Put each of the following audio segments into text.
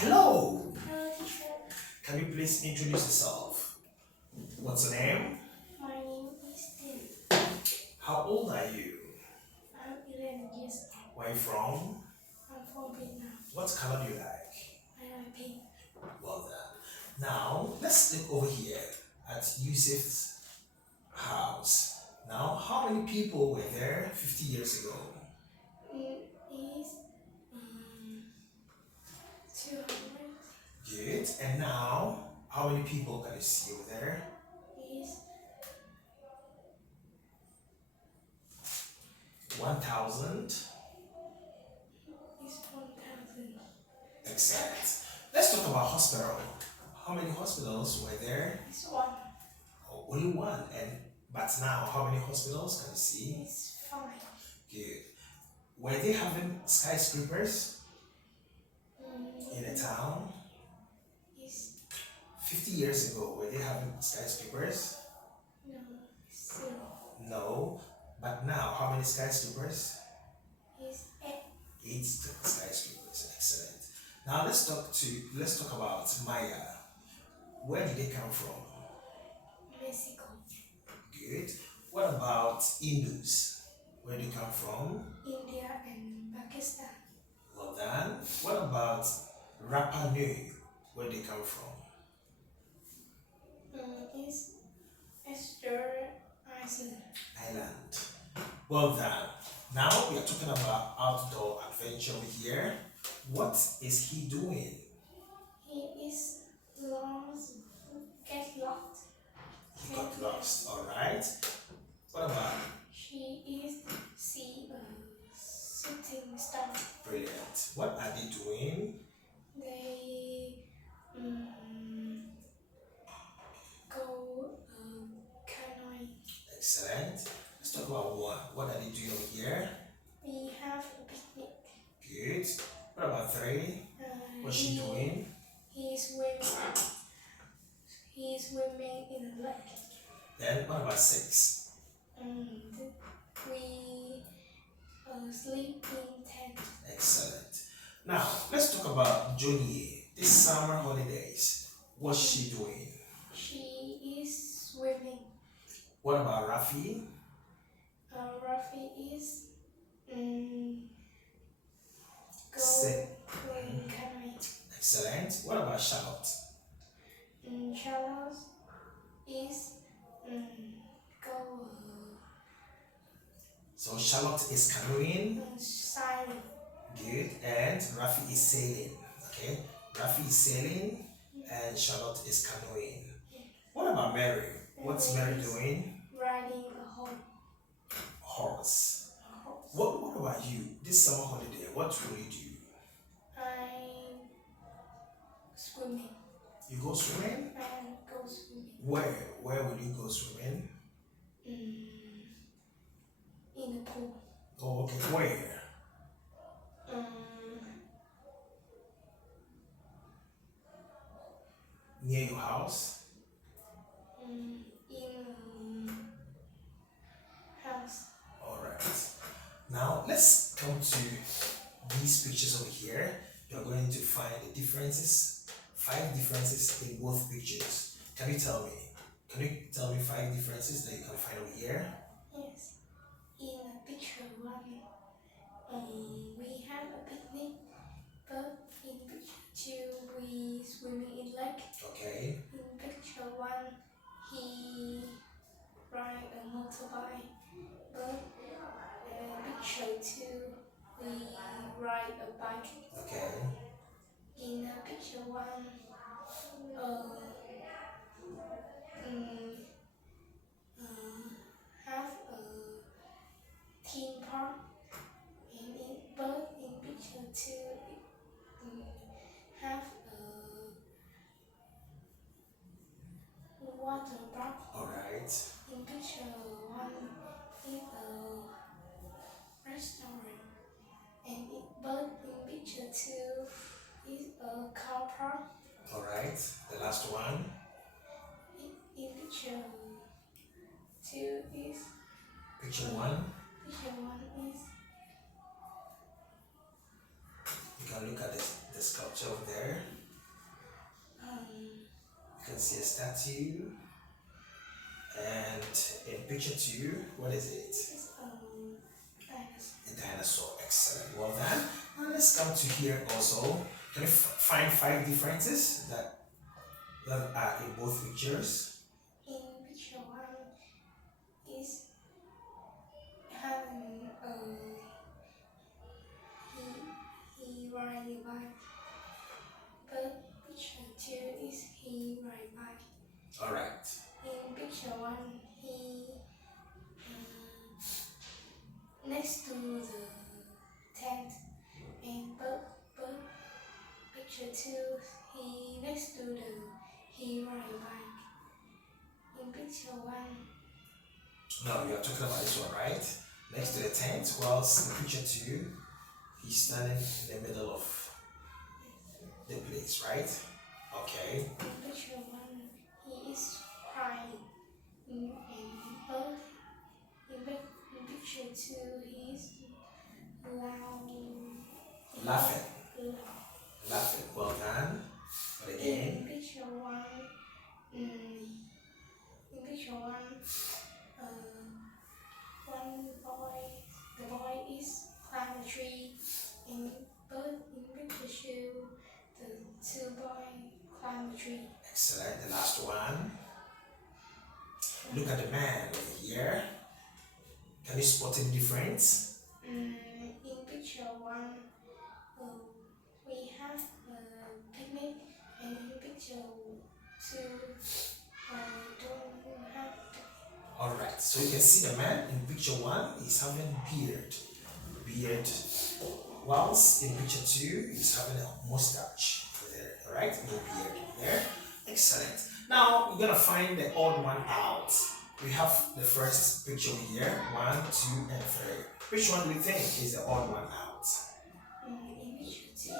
Hello. Hello, teacher. Can you please introduce yourself? What's your name? My name is Tiên. How old are you? I'm 11 years old. Where are you from? I'm from Vietnam. What color do you like? I like pink. Well done. Now, let's look over here at Yusuf's house. Now, how many people were there 50 years ago? It is 200. Good. And now, how many people can you see over there? Is 1,000. is 1,000. Excellent. Let's talk about hospital. How many hospitals were there? Is 1. Oh, only one. But now, how many hospitals can you see? Is 5. Good. Were they having skyscrapers in a town? Is 50 years ago, were they having skyscrapers? no. Is 0. No. But now, how many skyscrapers? Is 8. 8 skyscrapers. Excellent. Now let's talk about Maya. Where did they come from? Mexico. Good. What about Indus? Where did they come from? India and Pakistan. Well done. What about Rapa Nui? Where did they come from? Is Esther Iceland. Island. Well done. Now we are talking about outdoor adventure here. What is he doing? He is lost. Get lost. He got lost. All right. What about? She is shooting star. Brilliant. What are they doing? They go canoeing. Excellent. Let's talk about one. What are they doing over here? We have a picnic. Good. What about three? What's she doing? He's swimming. He's swimming in a lake. Then what about six? We sleep in tent. Excellent. Now let's talk about Johnny. This summer holidays. What's she doing? She is swimming. What about Rafi? Rafi is going canoeing. Excellent. What about Charlotte? Charles is go So Charlotte is canoeing. sailing. Good. And Rafi is sailing. Okay. Rafi is sailing and Charlotte is canoeing. What about Mary? What's Mary doing? Riding a Horse. horse. What about you? This summer holiday, what will you do? I'm swimming. You go swimming? And go swimming. Where will you go swimming? In the pool. Oh, okay. Where? Near your house? In house. Alright. Now let's come to these pictures over here. You're going to find the differences, 5 differences in both pictures. Can you tell me 5 differences that you can find over here? Yes. In picture 1, we have a picnic, but in picture 2, we swimming in lake. Okay. In picture 1, he ride a motorbike, but picture 2, we ride a bike. Okay. In picture 1, have a theme park, but in picture 2, have a water park. Alright. In picture 1 is a restaurant, but in picture 2 is a car park. Alright. The last one. In picture 2 is Picture 1. picture 1 is You can look at the the sculpture over there. You can see a statue. And in picture 2, what is it? It's dinosaur. A dinosaur. Excellent. Well done. Now let's come to here also. Can you find 5 differences that are in both pictures? In picture 1 is having he ride a bike. But picture 2 is he ride bike. All right. In picture 1 he next to the tent, and but picture 2 he next to the he ride bike. In picture 1 No, you're talking about this one, right? Next to the tent, whilst in picture 2, he's standing in the middle of the place, right? Okay. in picture 1 he is crying, and but in picture 2 he is Laughing. loud. Laughing. Well done. But again. In picture 1 one boy, the boy is climbing a tree, but in picture 2 the 2 boys climb a tree. Excellent. The last one. Look at the man over here. Can you spot any difference? In picture 1 we have a picnic, and in picture 2 don't have. Alright, so you can see the man in picture 1 is having beard, whilst in picture 2 he's having a mustache there. Alright, no beard there. Excellent. Now we're gonna find the odd one out. We have the first picture here, 1, 2, and 3. Which one do you think is the odd one out? In picture 2.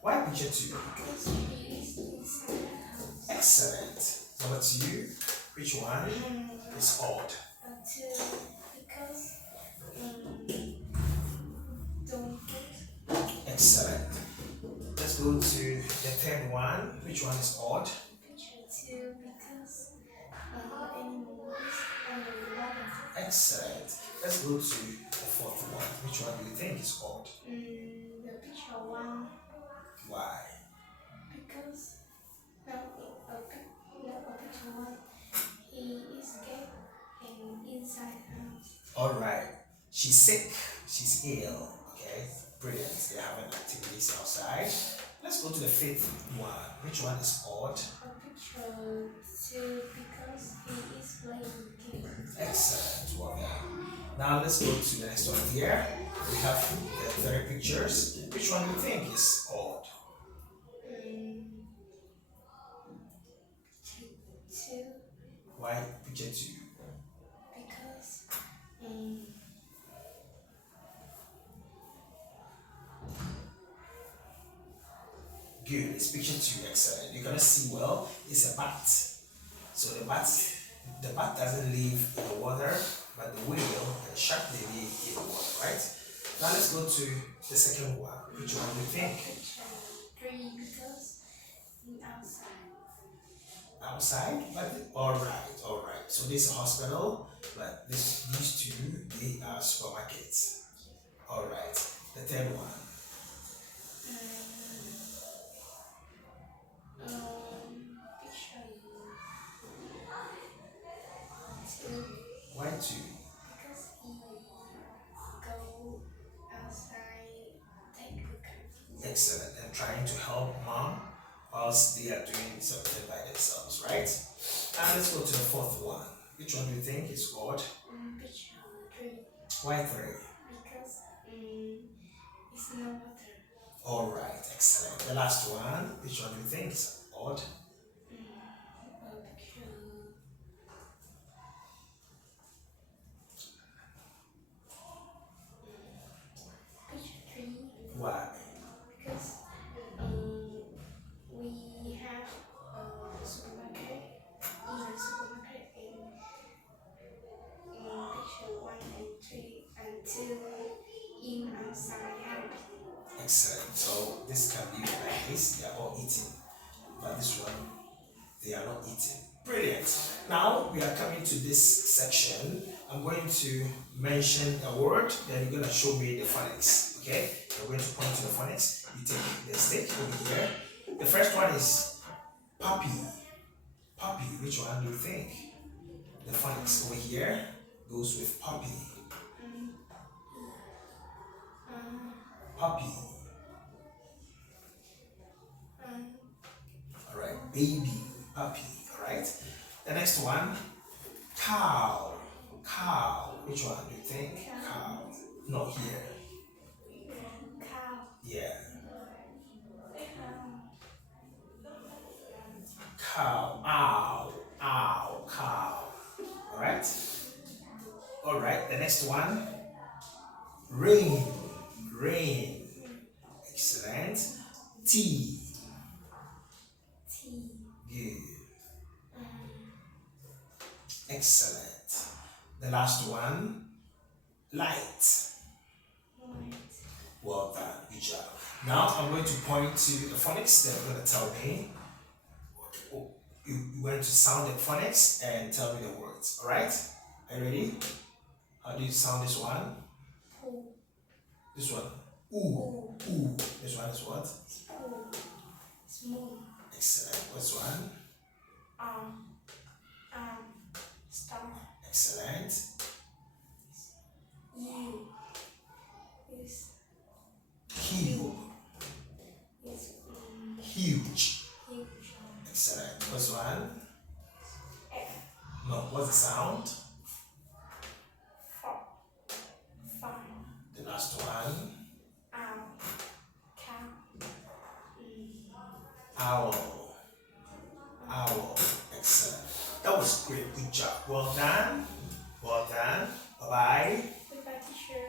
Why picture 2? Because he is inside the house. Excellent. Number 2, which one is odd? 2 because don't put. Excellent. Let's go to the third one. Which one is odd? Picture 2 because animals water. Excellent. Let's go to the fourth one. Which one do you think is odd? The picture 1 Why? because picture 1 he is dead and inside the house. Alright. She's sick. She's ill. Okay. Brilliant. They're having activities outside. Let's go to the fifth one. Which one is odd? Picture 2 because he is playing game. Excellent. Well done. Now let's go to the next one here. We have the 3 pictures. Which one do you think is odd? Picture 2 Why picture 2? because Good. It's picture 2. Excellent. You're gonna see well. It's a bat. So the bat doesn't live in the water, but the whale and shark they live in the water, right? Now let's go to the second one. Which one do you think? picture 3 because he outside. Outside? But alright. So this is a hospital, but these 2 they are supermarkets. Alright. The third one. Picture 2 Why 2? because he go outside take a car. Excellent. And trying to help mom whilst they are doing something by themselves, right? Now let's go to the fourth one. Which one do you think is odd? Picture 3 Why 3? because it's no water. Alright, excellent. The last one, which one do you think is odd? Picture 3 Why? because we have a supermarket in a supermarket in picture 1 and 3 and 2 in outside happy. Excellent. So this can be this, they are all eating. But this one, they are not eating. Brilliant. Now we are coming to this section. I'm going to mention a word, then you're going to show me the phonics. Okay? You're going to point to the phonics. You take the stick over here. The first one is puppy. Puppy, which one do you think? The phonics over here goes with puppy. Puppy. Alright, baby, puppy. Alright. The next one, cow. Cow. Which one do you think? Cow. No, here. Cow. Yeah. Cow. Ow. Ow. Cow. Alright? Alright, the next one, rain. Rain. Excellent. Tea. Tea. Good. Excellent. The last one, light. Light. Well done. Good job. Now I'm going to point to the phonics. Then you're going to tell me. Oh, you're going to sound the phonics and tell me the words. Alright? Are you ready? How do you sound this one? Poo. This one. Ooh. Ooh. This one is what? Poo. Smooth. Excellent. What's one? Star. Excellent. U. Is Cube. is Huge. huge. Excellent. What's one? F. No. What's the sound? Fine. The last one. Cow. Owl. Owl. Excellent. That was great. Good job. Well done. Well done. Bye bye. Goodbye, teacher.